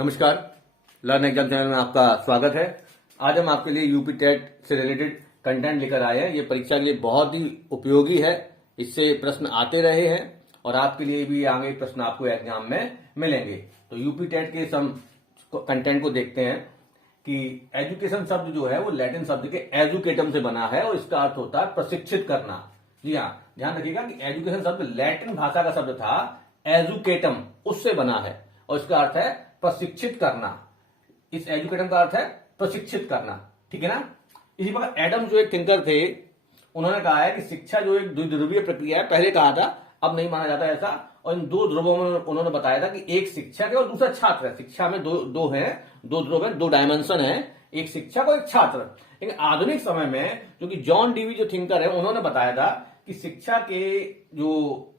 नमस्कार, learn exam channel में आपका स्वागत है। आज हम आपके लिए यूपी टेट से रिलेटेड कंटेंट लेकर आए हैं। ये परीक्षा के लिए बहुत ही उपयोगी है। इससे प्रश्न आते रहे हैं और आपके लिए भी आगे प्रश्न आपको एग्जाम में मिलेंगे। तो यूपी टेट के सम कंटेंट को देखते हैं कि एजुकेशन शब्द जो है वो लैटिन शब्द के एजुकेटम से बना है और इसका अर्थ होता है प्रशिक्षित करना। जी हाँ, ध्यान रखिएगा कि एजुकेशन शब्द लैटिन भाषा का शब्द था, एजुकेटम उससे बना है और इसका अर्थ है प्रशिक्षित करना। इस एजुकेटम का अर्थ है प्रशिक्षित करना, ठीक है ना। इसी प्रकार एडम जो एक थिंकर थे, उन्होंने कहा है कि शिक्षा जो एक द्विध्रुवीय प्रक्रिया है। पहले कहा था, अब नहीं माना जाता ऐसा। और इन दो ध्रुवों में उन्होंने बताया था कि एक शिक्षक है और दूसरा छात्र है। शिक्षा में दो ध्रुव है, दो डायमेंशन है, एक शिक्षक और एक छात्र। लेकिन आधुनिक समय में जो कि जॉन डीवी जो थिंकर है, उन्होंने बताया था कि शिक्षा के जो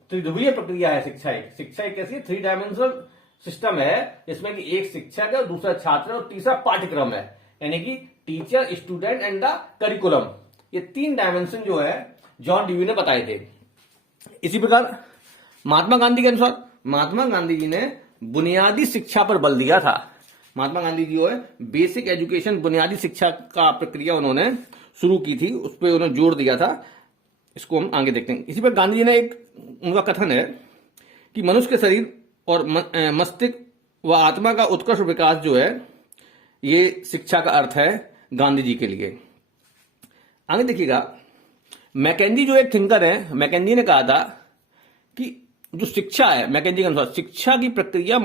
त्रिध्रुवीय प्रक्रिया है, शिक्षा एक कैसी थ्री डायमेंशनल सिस्टम है, जिसमें कि एक शिक्षक है, दूसरा छात्र और तीसरा पाठ्यक्रम है, यानी कि teacher, student and the curriculum. ये तीन डायमेंशन जो है जॉन डीवी ने बताए थे। इसी प्रकार महात्मा गांधी के अनुसार, महात्मा गांधी जी ने बुनियादी शिक्षा पर बल दिया था। महात्मा गांधी जी जो है बेसिक एजुकेशन, बुनियादी शिक्षा का प्रक्रिया उन्होंने शुरू की थी, उस पर उन्होंने जोर दिया था। इसको हम आगे देखते हैं। इसी पर गांधी जी ने एक उनका कथन है कि मनुष्य के शरीर और मस्तिष्क व आत्मा का उत्कृष्ट विकास जो है, ये शिक्षा का अर्थ है गांधी जी के लिए। आगे देखिएगा, मैकेंजी जो एक थिंकर है, मैकेंजी ने कहा था कि जो शिक्षा है, मैकेंजी के अनुसार शिक्षा की प्रक्रिया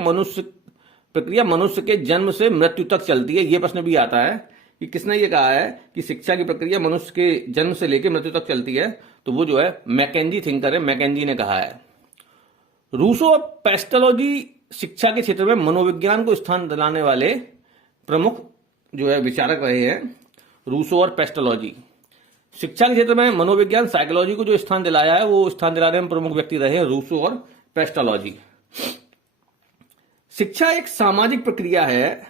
मनुष्य के जन्म से मृत्यु तक चलती है। यह प्रश्न भी आता है कि किसने ये कहा है कि शिक्षा की प्रक्रिया मनुष्य के जन्म से लेकर मृत्यु तक चलती है, तो वो जो है मैकेंजी थिंकर है, मैकेंजी ने कहा है। रूसो और पेस्टोलॉजी शिक्षा के क्षेत्र में मनोविज्ञान को स्थान दिलाने वाले प्रमुख जो है विचारक रहे हैं। रूसो और पेस्टोलॉजी शिक्षा के क्षेत्र में मनोविज्ञान, साइकोलॉजी को जो स्थान दिलाया है, वो स्थान दिलाने में प्रमुख व्यक्ति रहे हैं रूसो और पेस्टोलॉजी। शिक्षा एक सामाजिक प्रक्रिया है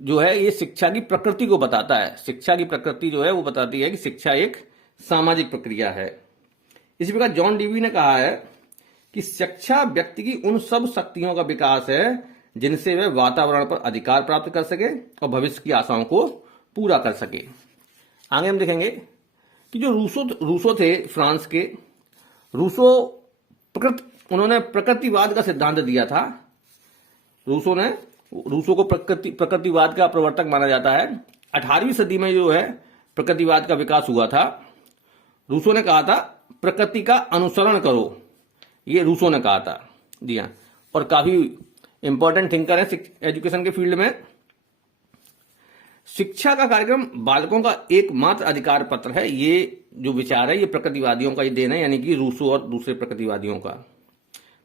जो है, ये शिक्षा की प्रकृति को बताता है। शिक्षा की प्रकृति जो है वो बताती है कि शिक्षा एक सामाजिक प्रक्रिया है। इसी प्रकार जॉन डीवी ने कहा है कि शिक्षा व्यक्ति की उन सब शक्तियों का विकास है जिनसे वह वातावरण पर अधिकार प्राप्त कर सके और भविष्य की आशाओं को पूरा कर सके। आगे हम देखेंगे कि जो रूसो थे फ्रांस के, उन्होंने प्रकृतिवाद का सिद्धांत दिया था। रूसो को प्रकृतिवाद का प्रवर्तक माना जाता है। 18वीं सदी में जो है प्रकृतिवाद का विकास हुआ था। रूसो ने कहा था प्रकृति का अनुसरण करो, ये रूसो ने कहा था। जी हाँ, और काफी इंपॉर्टेंट थिंकर है एजुकेशन के फील्ड में। शिक्षा का कार्यक्रम बालकों का एकमात्र अधिकार पत्र है। ये जो विचार है, ये प्रकृतिवादियों का ही देन है, यानी कि रूसो और दूसरे प्रकृतिवादियों का।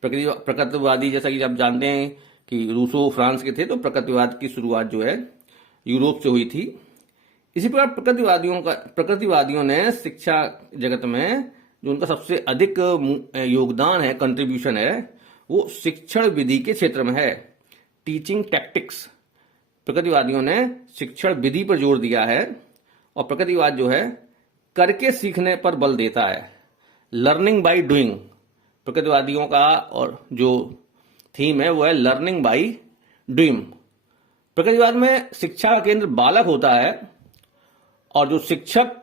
प्रकृतिवादी, जैसा कि आप जानते हैं कि रूसो फ्रांस के थे, तो प्रकृतिवाद की शुरुआत जो है यूरोप से हुई थी। इसी प्रकार प्रकृतिवादियों ने शिक्षा जगत में जो उनका सबसे अधिक योगदान है, कंट्रीब्यूशन है, वो शिक्षण विधि के क्षेत्र में है, टीचिंग टैक्टिक्स। प्रकृतिवादियों ने शिक्षण विधि पर जोर दिया है और प्रकृतिवाद जो है करके सीखने पर बल देता है, लर्निंग बाय डूइंग। प्रकृतिवादियों का और जो थीम है वो है लर्निंग बाय डूइंग। प्रकृतिवाद में शिक्षा का केंद्र बालक होता है और जो शिक्षक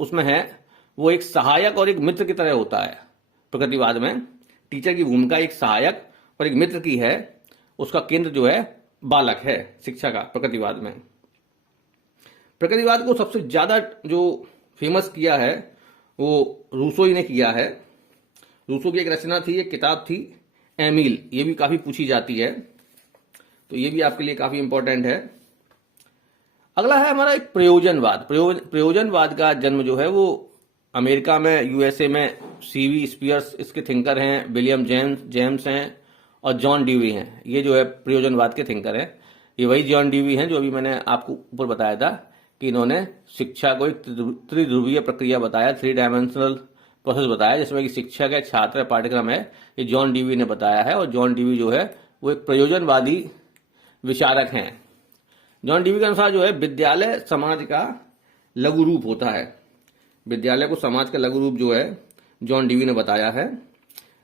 उसमें है वो एक सहायक और एक मित्र की तरह होता है। प्रकृतिवाद में टीचर की भूमिका एक सहायक और एक मित्र की है, उसका केंद्र जो है बालक है शिक्षा का। प्रकृतिवाद को सबसे ज्यादा जो फेमस किया है वो रूसो ही ने किया है। रूसो की एक रचना थी, एक किताब थी एमिल, ये भी काफी पूछी जाती है, तो ये भी आपके लिए काफी इंपॉर्टेंट है। अगला है हमारा एक प्रयोजनवाद। प्रयोजनवाद का जन्म जो है वो अमेरिका में, यूएसए में सीवी स्पियर्स इसके थिंकर हैं, विलियम जेम्स हैं और जॉन डीवी हैं। ये जो है प्रयोजनवाद के थिंकर हैं। ये वही जॉन डीवी हैं जो अभी मैंने आपको ऊपर बताया था कि इन्होंने शिक्षा को एक त्रिध्रुवीय प्रक्रिया बताया, थ्री डायमेंशनल प्रोसेस बताया, जिसमें कि शिक्षक है, छात्र है, पाठ्यक्रम है। ये जॉन डीवी ने बताया है और जॉन डीवी जो है वो एक प्रयोजनवादी विचारक हैं। जॉन डीवी के अनुसार जो है विद्यालय समाज का लघु रूप होता है। विद्यालय को समाज का लघु रूप जो है जॉन डीवी ने बताया है।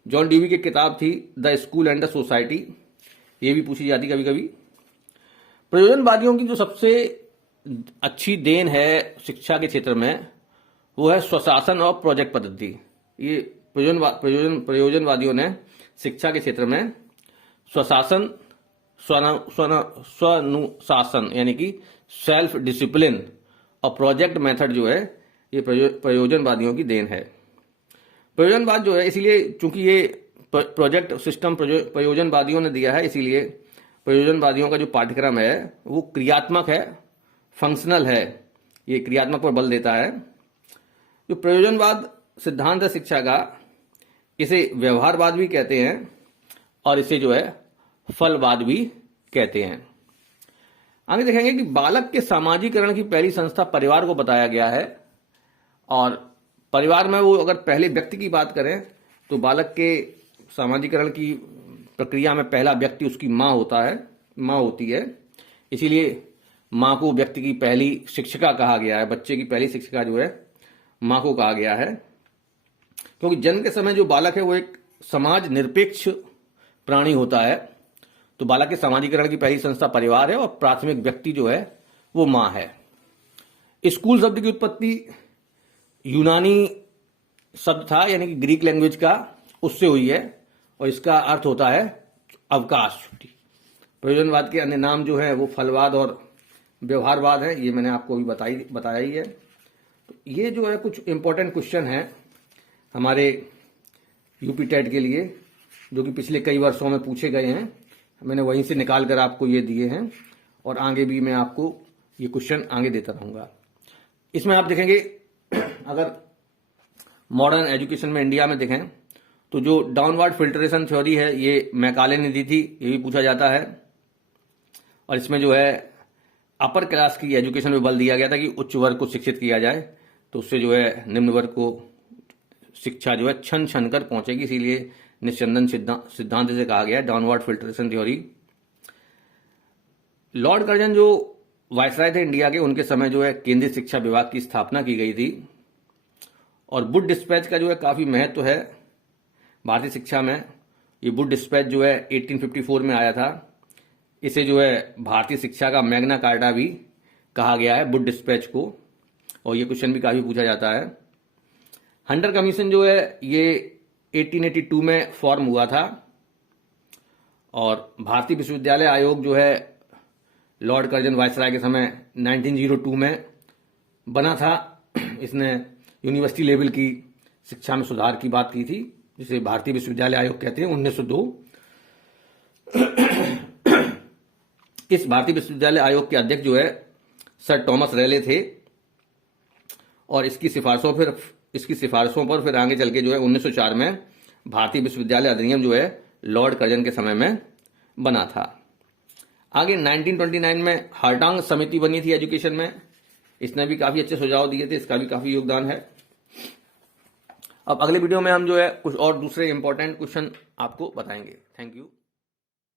जॉन डीवी की किताब थी the school and the society, ये भी पूछी जाती कभी कभी। प्रयोजनवादियों की जो सबसे अच्छी देन है शिक्षा के क्षेत्र में वो है स्वशासन और प्रोजेक्ट पद्धति। ये प्रयोजनवादियों ने शिक्षा के क्षेत्र में स्वशासन, स्वनुशासन यानी कि सेल्फ डिसिप्लिन और प्रोजेक्ट मेथड जो है ये प्रयोजनवादियों की देन है। प्रयोजनवाद जो है इसीलिए चूंकि ये प्रोजेक्ट सिस्टम प्रयोजनवादियों ने दिया है, इसीलिए प्रयोजनवादियों का जो पाठ्यक्रम है वो क्रियात्मक है, फंक्शनल है, ये क्रियात्मक पर बल देता है। जो प्रयोजनवाद सिद्धांत है शिक्षा का, इसे व्यवहारवाद भी कहते हैं और इसे जो है फलवाद भी कहते हैं। आगे देखेंगे कि बालक के सामाजिकरण की पहली संस्था परिवार को बताया गया है, और परिवार में वो अगर पहले व्यक्ति की बात करें तो बालक के सामाजिकरण की प्रक्रिया में पहला व्यक्ति उसकी माँ होती है। इसीलिए माँ को व्यक्ति की पहली शिक्षिका कहा गया है, बच्चे की पहली शिक्षिका जो है माँ को कहा गया है, क्योंकि जन्म के समय जो बालक है वो एक समाज निरपेक्ष प्राणी होता है। तो बालक के सामाजिकरण की पहली संस्था परिवार है और प्राथमिक व्यक्ति जो है वो माँ है। स्कूल शब्द की उत्पत्ति यूनानी शब्द था, यानी कि ग्रीक लैंग्वेज का, उससे हुई है और इसका अर्थ होता है अवकाश छुट्टी। प्रयोजनवाद के अन्य नाम जो है वो फलवाद और व्यवहारवाद है, ये मैंने आपको अभी बताया ही है। तो ये जो है कुछ इंपॉर्टेंट क्वेश्चन है हमारे यूपी टेट के लिए, जो कि पिछले कई वर्षों में पूछे गए हैं। मैंने वहीं से निकाल कर आपको ये दिए हैं और आगे भी मैं आपको ये क्वेश्चन आगे देता रहूंगा। इसमें आप देखेंगे अगर मॉडर्न एजुकेशन में इंडिया में देखें तो जो डाउनवर्ड फिल्ट्रेशन थ्योरी है ये मैकाले ने दी थी, ये भी पूछा जाता है। और इसमें जो है अपर क्लास की एजुकेशन में बल दिया गया था कि उच्च वर्ग को शिक्षित किया जाए, तो उससे जो है निम्न वर्ग को शिक्षा जो है छन छन कर पहुंचेगी, इसीलिए निस्यंदन सिद्धांत से कहा गया है downward filtration theory. Lord Curzon जो वायसराय थे इंडिया के, उनके समय जो है केंद्रीय शिक्षा विभाग की स्थापना की गई थी। और वुड डिस्पैच का जो है काफी महत्व है भारतीय शिक्षा में। ये वुड डिस्पैच जो है 1854 में आया था। इसे जो है भारतीय शिक्षा का मैग्ना कार्टा भी कहा गया है, वुड डिस्पैच को, और ये क्वेश्चन भी काफी पूछा जाता है। हंटर कमीशन जो है ये 1882 में फॉर्म हुआ था, और भारतीय विश्वविद्यालय आयोग जो है लॉर्ड कर्जन वायसराय के समय 1902 में बना था। इसने यूनिवर्सिटी लेवल की शिक्षा में सुधार की बात की थी, जिसे भारतीय विश्वविद्यालय आयोग कहते हैं, 1902। इस भारतीय विश्वविद्यालय आयोग के अध्यक्ष जो है सर टॉमस रेले थे, और इसकी सिफारिशों पर फिर आगे चल के जो है 1904 में भारतीय विश्वविद्यालय अधिनियम जो है लॉर्ड कर्जन के समय में बना था। आगे 1929 में हार्टांग समिति बनी थी एजुकेशन में, इसने भी काफी अच्छे सुझाव दिए थे, इसका भी काफी योगदान है। अब अगले वीडियो में हम जो है कुछ और दूसरे इंपॉर्टेंट क्वेश्चन आपको बताएंगे। Thank you.